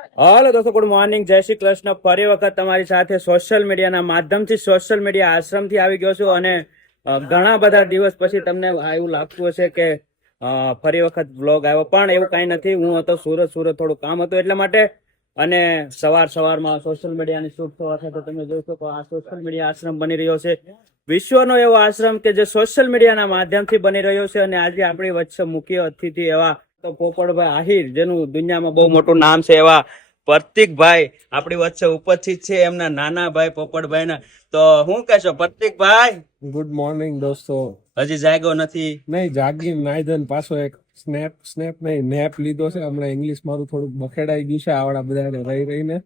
હાલો દોસ્તો, good morning, જય શ્રી કૃષ્ણ. ફરી વખત તમારી સાથે સોશિયલ મીડિયાના માધ્યમથી, સોશિયલ મીડિયા આશ્રમથી આવી ગયો છું. અને ઘણા બધા દિવસ પછી તમને એવું લાગતું હશે કે ફરી વખત વ્લોગ આવ્યો, પણ એવું કાંઈ નથી. હું હતો સુરત થોડું કામ હતું એટલા માટે. અને સવારમાં સોશિયલ મીડિયાની શૂટ થવા સાથે તમે જોશો કે આ સોશિયલ મીડિયા આશ્રમ બની રહ્યો છે, વિશ્વનો એવો આશ્રમ કે જે સોશિયલ મીડિયાના માધ્યમથી બની રહ્યો છે. અને આજે આપણી વચ્ચે મુખ્ય અતિથિ એવા તો પોપટભાઈ આહિર, જેનું દુનિયામાં બહુ મોટું નામ છે, એવા પ્રતિકભાઈ આપણી વચ્ચે ઉપસ્થિત છે, એમના નાના ભાઈ પોપટભાઈ ના. તો હું કહેશો પ્રતિકભાઈ? ગુડ મોર્નિંગ દોસ્તો. હજી જાગ્યો નથી? નહીં, જાગી નાઈ ધોઈને પાછો એક સ્નેપ નહીં નેપ લીધો છે. હમણાં ઇંગ્લિશ મારું થોડુંક બખેડાઈ ગયું છે આવડા બધા રહીને.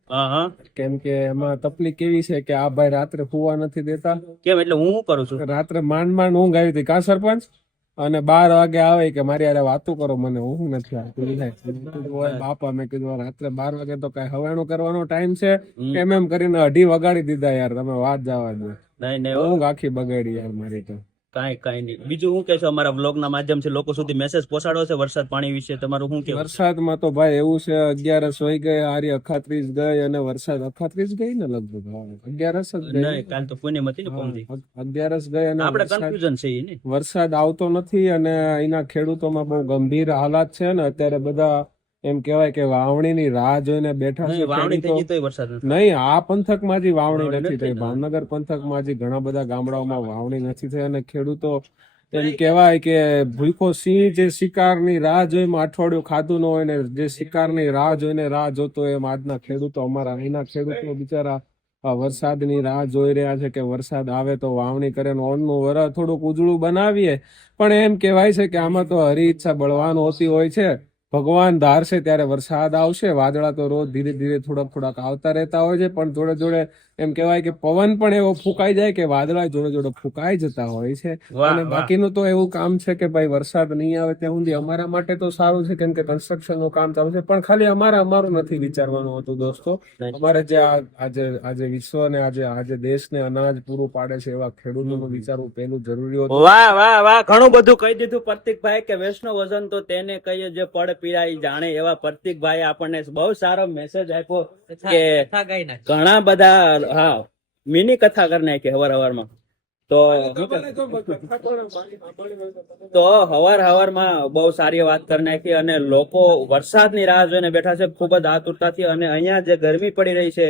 કેમ કે એમાં તકલીફ કેવી છે કે આ ભાઈ રાત્રે સુવા નથી દેતા. કેમ એટલે હું શું કરું છું? રાત્રે માંડ ઊંઘ આવી હતી કા સરપંચ? અને 12 વાગે આવે કે મારી યારે વાતું કરો, મને ઊંઘ નથી આવતી. બાપા મેં કીધું રાત્રે 12 વાગે તો કઈ હવાણું કરવાનો ટાઈમ છે, એમ કરીને 2:30 વગાડી દીધા યાર. તમે વાત જવા દો. નહીં ઊંઘ આખી બગાડી યાર મારી તો. કાંઈ નહીં. બીજું શું કહેશો? અમારા વ્લોગ ના માધ્યમથી લોકો સુધી મેસેજ પહોંચાડો છે વરસાદ પાણી વિશે, તમારું શું કહેવું? વરસાદમાં તો ભાઈ એવું છે, 11 હોઈ ગઈ, આરી 38 ગઈ, અને વરસાદ 38 ગઈ ને લગભગ 11 જ ગઈ. નહીં, કાલ તો પૂનમ હતી ને, 11 ગઈ, અને આપણે કન્ફ્યુઝન છે ને. વરસાદ આવતો નથી, અને અહીંના ખેડૂતોમાં બહુ ગંભીર હાલાત છે ને અત્યારે. બધા એમ કેવાય કે વાવણીની રાહ જોઈને બેઠા છે. વાવણી થઈ ગઈ તોય વરસાદ નથી. નહીં, આ પંથકમાં હજી વાવણી નથી થઈ. ભાવનગર પંથકમાં હજી ઘણા બધા ગામડાઓમાં વાવણી નથી થઈ, અને ખેડૂતો એમ કેવાય કે ભૂખો સિંહ જે શિકારની રાહ જોઈને અઠવાડિયું ખાધું ન હોય ને, જે શિકારની રાહ જોઈને રાહ જોતો હોય, એમ આજના ખેડૂતો, અમારા અહીંના ખેડૂતો બિચારા વરસાદની રાહ જોઈ રહ્યા છે કે વરસાદ આવે તો વાવણી કરે, ઓળનું વર થોડુંક ઉજળું બનાવીએ. પણ એમ કહેવાય છે કે આમાં તો હરી ઈચ્છા બળવાન હોતી હોય છે. ભગવાન ધારશે ત્યારે વરસાદ આવશે. વાદળા તો રોજ ધીરે ધીરે થોડાક આવતા રહેતા હોય છે, પણ જોડે એમ કહેવાય કે પવન પણ એવો ફૂંકાઈ જાય કે વાદળા જોડે ફૂંકાઈ જતા હોય છે. અને બાકીનું તો એવું કામ છે કે ભાઈ વરસાદ નહીં આવે ત્યાં સુધી અમારા માટે તો સારું છે, કેમ કે કન્સ્ટ્રક્શન નું કામ ચાલુ છે. પણ ખાલી અમારું નથી વિચારવાનું હતું દોસ્તો. અમારે જે આજે વિશ્વને આજે દેશને અનાજ પૂરું પાડે છે એવા ખેડૂતોનું વિચારવું પેલું જરૂરી હતું. વાહ, ઘણું બધું કહી દીધું પ્રતિકભાઈ કે વૈષ્ણવ વજન તો તેને કહીએ જે પડ પીડાઈ જાણે. એવા પ્રતિકભાઈ આપણને બહુ સારો મેસેજ આપ્યો કે ઘણા બધા મિની કથા કરી નાખી હવારમાં. તો હવારમાં બહુ સારી વાત કરી નાખી, અને લોકો વરસાદની રાહ જોઈને બેઠા છે ખૂબ જ આતુરતાથી. અને અહીંયા જે ગરમી પડી રહી છે,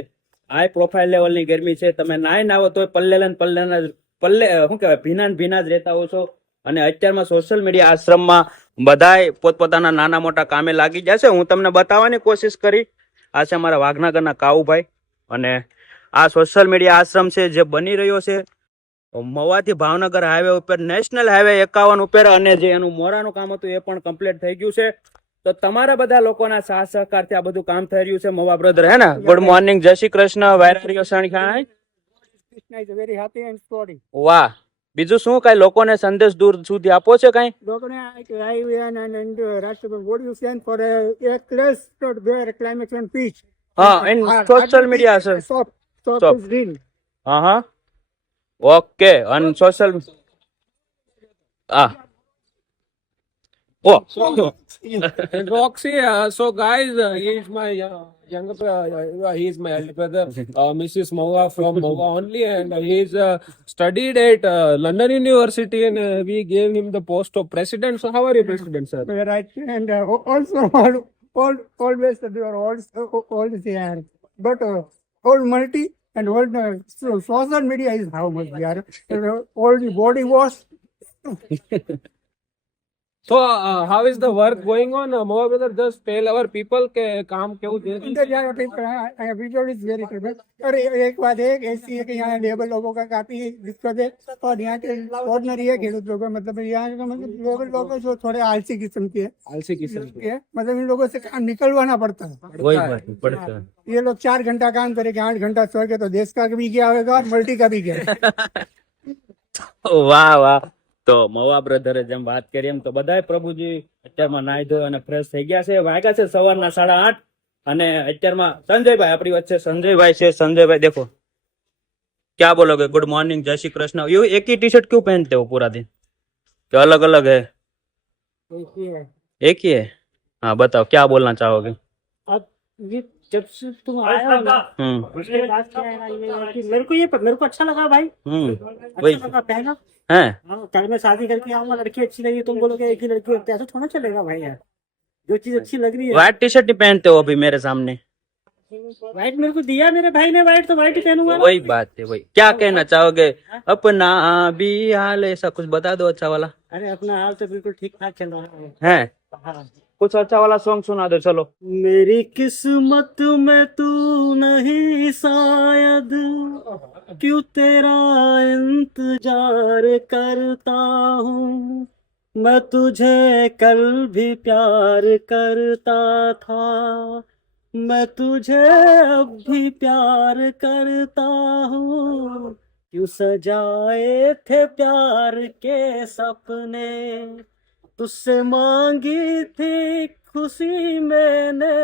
હાઈ પ્રોફાઇલ લેવલની ગરમી છે. તમે નાય આવો તો પલ્લે શું કહેવાય, ભીના જ રહેતા હો છો. અને અત્યારમાં સોશિયલ મીડિયા આશ્રમમાં બધાય પોતપોતાના નાના મોટા કામે લાગી જશે. હું તમને બતાવવાની કોશિશ કરી. આ છે અમારા વાઘનગરના કાઉભાઈ, અને આ સોશિયલ મીડિયા આશ્રમ છે જે બની રહ્યો છે મવાથી ભાવનગર હાઈવે ઉપર, નેશનલ હાઈવે 51 ઉપર. અને જે એનું મોરાનું કામ હતું એ પણ કમ્પ્લીટ થઈ ગયું છે. તો તમારા બધા લોકોના સાથ સહકારથી આ બધું કામ થઈ રહ્યું છે. મવા બ્રધર, હે ને? ગુડ મોર્નિંગ, જય શ્રી કૃષ્ણ. વાહ. બીજું શું કઈ લોકોને સંદેશ દૂર સુધી આપો છે? કઈ લોકોને સોશિયલ મીડિયા ઓકે. અને social Roxy, so guys, he is my younger brother. He is my elder brother, Mrs. Mowa from Mowa only, and he is studied at London University, and we gave him the post of president. So how are you, president, sir? right, and also always they are all there, but all multi and all social media is how much we are all the body wash. So how is the work going on, Mowa brother? Just tell our people કે કામ કેવું છે. People is very good. और एक बात है ऐसी है कि यहाँ लेबर लोगों का काफी दिक्कत है, और यहाँ के ऑर्डिनरी है खेडूत लोगों, मतलब यहाँ का मतलब लोग जो थोड़े आलसी किस्म के हैं, मतलब इन लोगों से काम निकलवाना पड़ता है. ये लोग 4 घंटा काम करेंगे, 8 घंटा सो के, तो देश का भी क्या होगा और मल्टी का भी क्या. વાહ. તો મવા બ્રધરે જેમ વાત કરી એમ તો બધાય પ્રભુજી અત્યારમાં નાઈ ધોઈ અને ફ્રેશ થઈ ગયા છે. વાગ્યા છે સવારના 8:30. અને અત્યારમાં સંજયભાઈ આપણી વચ્ચે સંજયભાઈ છે. સંજયભાઈ देखो क्या बोलोगे? गुड मॉर्निंग, जय श्री कृष्ण. ये एक ही टी शर्ट क्यों पहनते हो पूरा दिन? क्या अलग अलग है? एक ही है. हाँ, बताओ क्या बोलना चाहोगे? जब से तुम आया हो ना उसके बाद क्या है ना ये कि मेरे को अच्छा लगा भाई, वही अच्छा लगा पहना। है। हाँ, कल मैं शादी करके आऊंगा, लड़की अच्छी लगी, तुम बोलोगे एक ही लड़की होती है, ऐसा थोड़ा चलेगा भाई यार। जो चीज अच्छी लग रही है, व्हाइट टी शर्ट ही पहनते हो अभी मेरे सामने। व्हाइट मेरे को दिया मेरे भाई ने, व्हाइट तो व्हाइट ही पहनूंगा ना। वही बात है, वही क्या कहना चाहोगे? अपना भी हाल ऐसा कुछ बता दो अच्छा वाला। अरे अपना हाल तो बिल्कुल ठीक ठाक चल रहा है। है हाँ। कुछ अच्छा वाला सॉन्ग सुना दो चलो। मेरी किस्मत में तू नहीं शायद, क्यों तेरा इंतजार करता हूँ। मैं तुझे कल भी प्यार करता था, मैं तुझे अब भी प्यार करता हूँ। क्यों सजाए थे प्यार के सपने, तुझसे मांगी थी खुशी मैंने,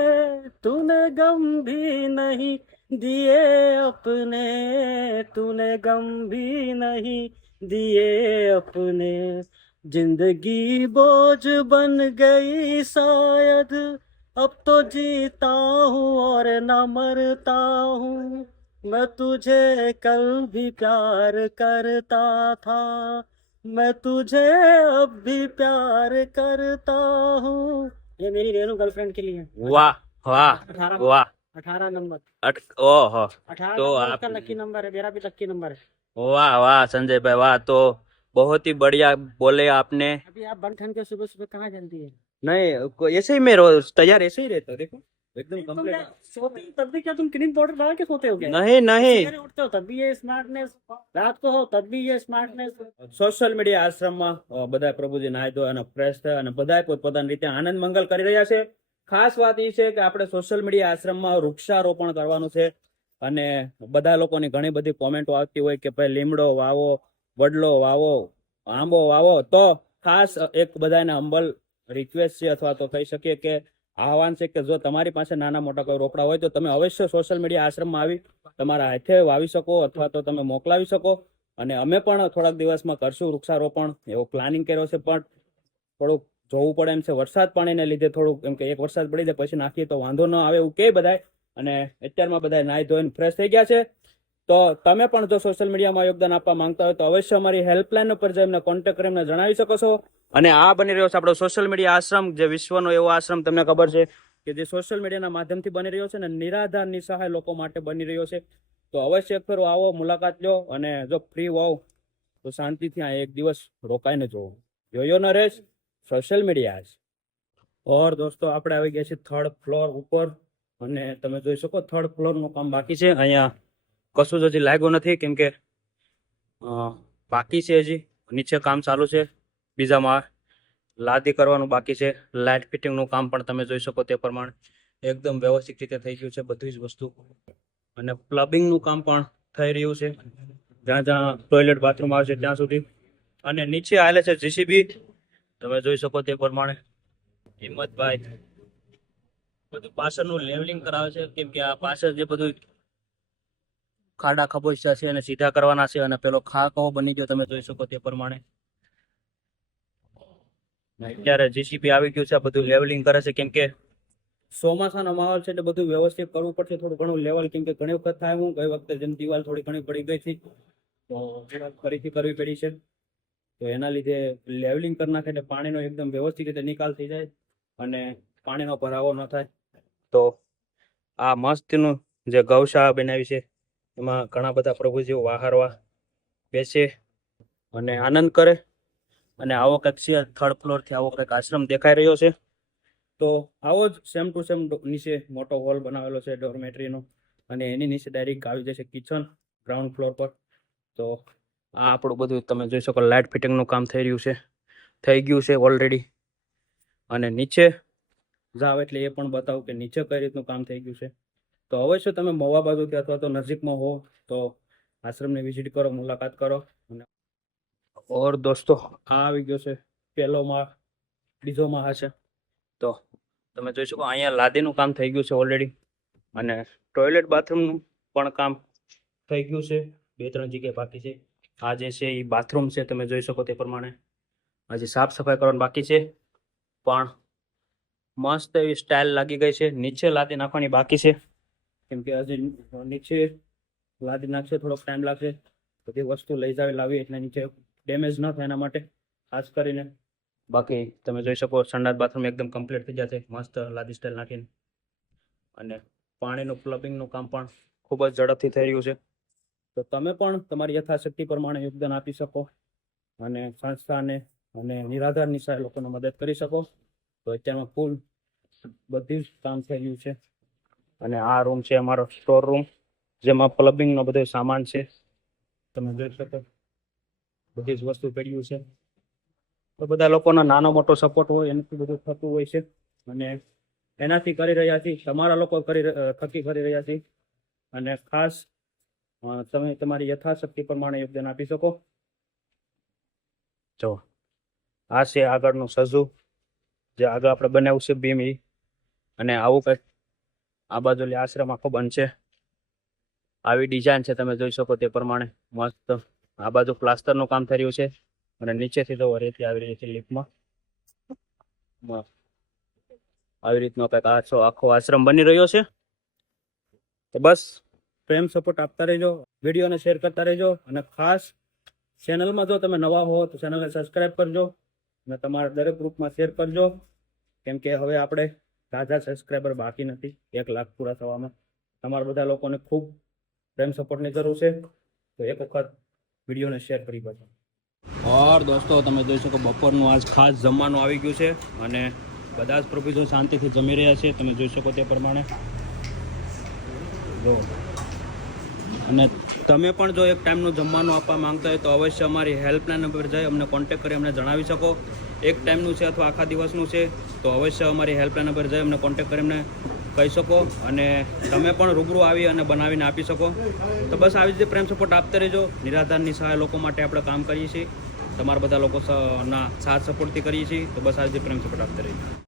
तूने गम भी नहीं दिए अपने, तूने गम भी नहीं दिए अपने। जिंदगी बोझ बन गई शायद, अब तो जीता हूँ और न मरता हूँ। मैं तुझे कल भी प्यार करता था, मैं तुझे अब भी प्यार करता हूँ। ये मेरी रेनू गर्लफ्रेंड के लिए। वाह वाह 18 वाह। 18 नंबर, ओहो 18 तो नंबर आप उसका लकी नंबर है, मेरा भी लकी नंबर है। वाह वाह संजय भाई वाह। तो बहुत ही बढ़िया बोले आपने। अभी आप बन ठन के सुबह सुबह कहाँ जल्दी है? नहीं ऐसे ही मैं रोज तैयार ऐसे ही रहता हूँ, देखो एकदम तुम कंप्लीट। सोते हो तब भी क्या तुम क्रीम पाउडर लगा के सोते हो क्या? नहीं नहीं सवेरे उठते हो तब भी ये स्मार्टनेस, रात को हो तब भी ये स्मार्टनेस। સોશિયલ મીડિયા આશ્રમમાં બધા પ્રભુજી નાહી ધોઈ અને ફ્રેશ થયા અને બધાએ પોતપોતાની રીતે આનંદ મંગલ કરી રહ્યા છે. ખાસ વાત એ છે કે આપણે સોશિયલ મીડિયા આશ્રમમાં વૃક્ષારોપણ કરવાનું છે અને બધા લોકોની ઘણી બધી કોમેન્ટો આવતી હોય કે ભાઈ લીમડો વાવો, વડલો વાવો, આંબો વાવો. તો ખાસ એક બધાને હંબલ રિક્વેસ્ટ છે અથવા તો કહી શકીએ કે આહવાન છે કે જો તમારી પાસે નાના મોટા કોઈ રોપડા હોય તો તમે અવશ્ય સોશિયલ મીડિયા આશ્રમમાં આવી તમારા હાથે વાવી શકો અથવા તો તમે મોકલાવી શકો. અને અમે પણ થોડાક દિવસમાં કરશું વૃક્ષારોપણ એવો પ્લાનિંગ કર્યો છે, પણ થોડુંક જોવું પડે એમ છે વરસાદ પાણીને લીધે. થોડુંક એમ કે એક વરસાદ પડી જાય પછી નાખીએ તો વાંધો ન આવે એવું કે બધાય. અને અત્યારમાં બધા નાહી ધોઈને ફ્રેશ થઈ ગયા છે. તો તમે પણ જો સોશિયલ મીડિયામાં યોગદાન આપવા માંગતા હોય તો અવશ્ય અમારી હેલ્પલાઇન ઉપર જઈને કોન્ટેક્ટ કરીને જણાવી શકો છો. અને આ બની રહ્યો છે આપણો સોશિયલ મીડિયા આશ્રમ, જે વિશ્વનો એવો આશ્રમ તમને ખબર છે કે જે સોશિયલ મીડિયાના માધ્યમથી બની રહ્યો છે ને નિરાધાર નિસહાય લોકો માટે બની રહ્યો છે. તો અવશ્ય એક ફેરો આવો, મુલાકાત લો અને જો ફ્રી હોવ તો શાંતિથી આ એક દિવસ રોકાઈને જોવો. જોયો નરેશ સોશિયલ મીડિયા. ઓર દોસ્તો આપણે આવી ગયા છીએ 3rd ફ્લોર ઉપર અને તમે જોઈ શકો 3rd ફ્લોરનું કામ બાકી છે. અહીંયા કશું જ હજી લાગ્યું નથી કેમ કે બાકી છે, હજી નીચે કામ ચાલુ છે. બીજામાં લાદી કરવાનું બાકી છે. લાઇટ ફિટિંગનું કામ પણ તમે જોઈ શકો તે પ્રમાણે એકદમ વ્યવસ્થિત રીતે થઈ ગયું છે બધી જ વસ્તુ. અને પ્લમ્બિંગનું કામ પણ થઈ રહ્યું છે, જ્યાં જ્યાં ટોયલેટ બાથરૂમ આવશે ત્યાં સુધી. અને નીચે હાલે છે જીસીબી, તમે જોઈ શકો તે પ્રમાણે. હિંમતભાઈ બધું પાછળનું લેવલિંગ કરાવે છે કેમ કે આ પાછળ જે બધું ખાડા ખબોચિયા છે અને સીધા કરવાના છે. અને પેલો ખાકો બની ગયો તમે જોઈ શકો તે પ્રમાણે. અત્યારે જીસીબી આવી ગયું છે, આ બધું લેવલિંગ કરે છે કેમ કે ચોમાસાનો માહોલ છે એટલે બધું વ્યવસ્થિત કરવું પડશે થોડું ઘણું લેવલ. કેમ કે ઘણી વખત થાય હું ગઈ વખતે જેમ દિવાલ થોડી ઘણી પડી ગઈ હતી તો ફરીથી કરવી પડી છે. તો એના લીધે લેવલિંગ કરી નાખે એટલે પાણીનો એકદમ વ્યવસ્થિત રીતે નિકાલ થઈ જાય અને પાણીનો ભરાવો ન થાય. તો આ મસ્તનું જે ગૌશાળા બનાવી છે એમાં ઘણા બધા પ્રભુજીઓ વાહારવા બેસે અને આનંદ કરે. અને આવો કંઈક છે 3rd ફ્લોરથી આવો કંઈક આશ્રમ દેખાઈ રહ્યો છે. તો આવો જ સેમ ટુ સેમ નીચે મોટો હોલ બનાવેલો છે ડોર્મેટરીનો અને એની નીચે ડાયરેક્ટ આવી જશે કિચન ગ્રાઉન્ડ ફ્લોર પર. તો આ આપણું બધું તમે જોઈ શકો લાઇટ ફિટિંગનું કામ થઈ રહ્યું છે, થઈ ગયું છે ઓલરેડી. અને નીચે જાવ એટલે એ પણ બતાવું કે નીચે કઈ રીતનું કામ થઈ ગયું છે. તો અવશ્ય તમે મવા બાજુથી અથવા તો નજીકમાં હો તો આશ્રમને વિઝિટ કરો, મુલાકાત કરો. ઓર દોસ્તો આ આવી ગયો છે પહેલો માળ, બીજો માળ છે. તો તમે જોઈ શકો અહીંયા લાદીનું કામ થઈ ગયું છે ઓલરેડી અને ટોયલેટ બાથરૂમનું પણ કામ થઈ ગયું છે. 2-3 જગ્યાએ બાકી છે. આ જે છે એ બાથરૂમ છે, તમે જોઈ શકો તે પ્રમાણે હજી સાફ સફાઈ કરવાનું બાકી છે પણ મસ્ત એવી સ્ટાઇલ લાગી ગઈ છે. નીચે લાદી નાખવાની બાકી છે કેમ કે હજી નીચે લાદી નાખશે, થોડોક ટાઈમ લાગશે. બધી વસ્તુ લઈ લાવી એટલે નીચે ડેમેજ ન થાય એના માટે ખાસ કરીને. બાકી તમે જોઈ શકો સંડાસ બાથરૂમ એકદમ કમ્પ્લીટ થઈ જશે મસ્ત લાદી સ્ટાઇલ નાખીને. અને પાણીનું પ્લમ્બિંગનું કામ પણ ખૂબ જ ઝડપથી થઈ રહ્યું છે. તો તમે પણ તમારી યથાશક્તિ પ્રમાણે યોગદાન આપી શકો અને સંસ્થાને અને નિરાધાર નિસહાય લોકોને મદદ કરી શકો. તો અત્યારમાં ફૂલ બધું જ કામ થઈ રહ્યું છે. અને આ રૂમ છે અમારો સ્ટોર રૂમ, જેમાં પ્લમ્બિંગનો બધો સામાન છે. તમે જોઈ શકો બધી જ વસ્તુ પડ્યું છે. તો બધા લોકોનો નાનો મોટો સપોર્ટ હોય એનાથી બધું થતું હોય છે. અને એનાથી કરી રહ્યા છીએ, તમારા લોકો થકી કરી રહ્યા છીએ. અને ખાસ તમે તમારી યથાશક્તિ પ્રમાણે યોગદાન આપી શકો. જો આ છે આગળનું સજુ, જે આગળ આપણે બનાવ્યું છે બીમ. અને આવું કંઈક આ બાજુ આશ્રમ આખો બનશે. આવી ડિઝાઇન છે, તમે જોઈ શકો તે પ્રમાણે મસ્ત. આ બાજુ પ્લાસ્ટરનું કામ થઈ રહ્યું છે અને નીચેથી તો રેતી આવી રહી છે લિફ્ટમાં. આવી રીતનો કંઈક આખો આશ્રમ બની રહ્યો છે. તો બસ પ્રેમ સપોર્ટ આપતા રહેજો, વિડીયોને શેર કરતા રહેજો. અને ખાસ ચેનલમાં જો તમે નવા હો તો ચેનલને સબસ્ક્રાઈબ કરજો અને તમારા દરેક ગ્રુપમાં શેર કરજો. કેમ કે હવે આપણે ઝાઝા સબસ્ક્રાઈબર બાકી નથી 1 લાખ પૂરા થવામાં. તમારા બધા લોકોને ખૂબ પ્રેમ સપોર્ટની જરૂર છે. તો એક વખત વિડીયોને શેર કરી પાછો. ઓર દોસ્તો તમે જોઈ શકો બપોરનું આજ ખાસ જમવાનું આવી ગયું છે અને બધા જ પ્રોફેસર શાંતિથી જમી રહ્યા છે. તમે જોઈ શકો તે પ્રમાણે. જો અને તમે પણ જો એક ટાઈમનું જમવાનું આપવા માંગતા હોય તો અવશ્ય અમારી હેલ્પલાઇન નંબર જઈ અમને કોન્ટેક્ટ કરી અમને જણાવી શકો. એક ટાઈમનું છે અથવા આખા દિવસનું છે તો અવશ્ય અમારી હેલ્પલાઇન નંબર જઈ અમને કોન્ટેક્ટ કરી અમને કહી શકો. અને તમે પણ રૂબરૂ આવી અને બનાવીને આપી શકો. તો બસ આવી રીતે પ્રેમ સપોર્ટ આપતા રહેજો. નિરાધારની સહાય લોકો માટે આપણે કામ કરીએ છીએ, તમારા બધા લોકો ના સાથ સપોર્ટથી કરીએ છીએ. તો બસ આવી રીતે પ્રેમ સપોર્ટ આપતા રહેજો.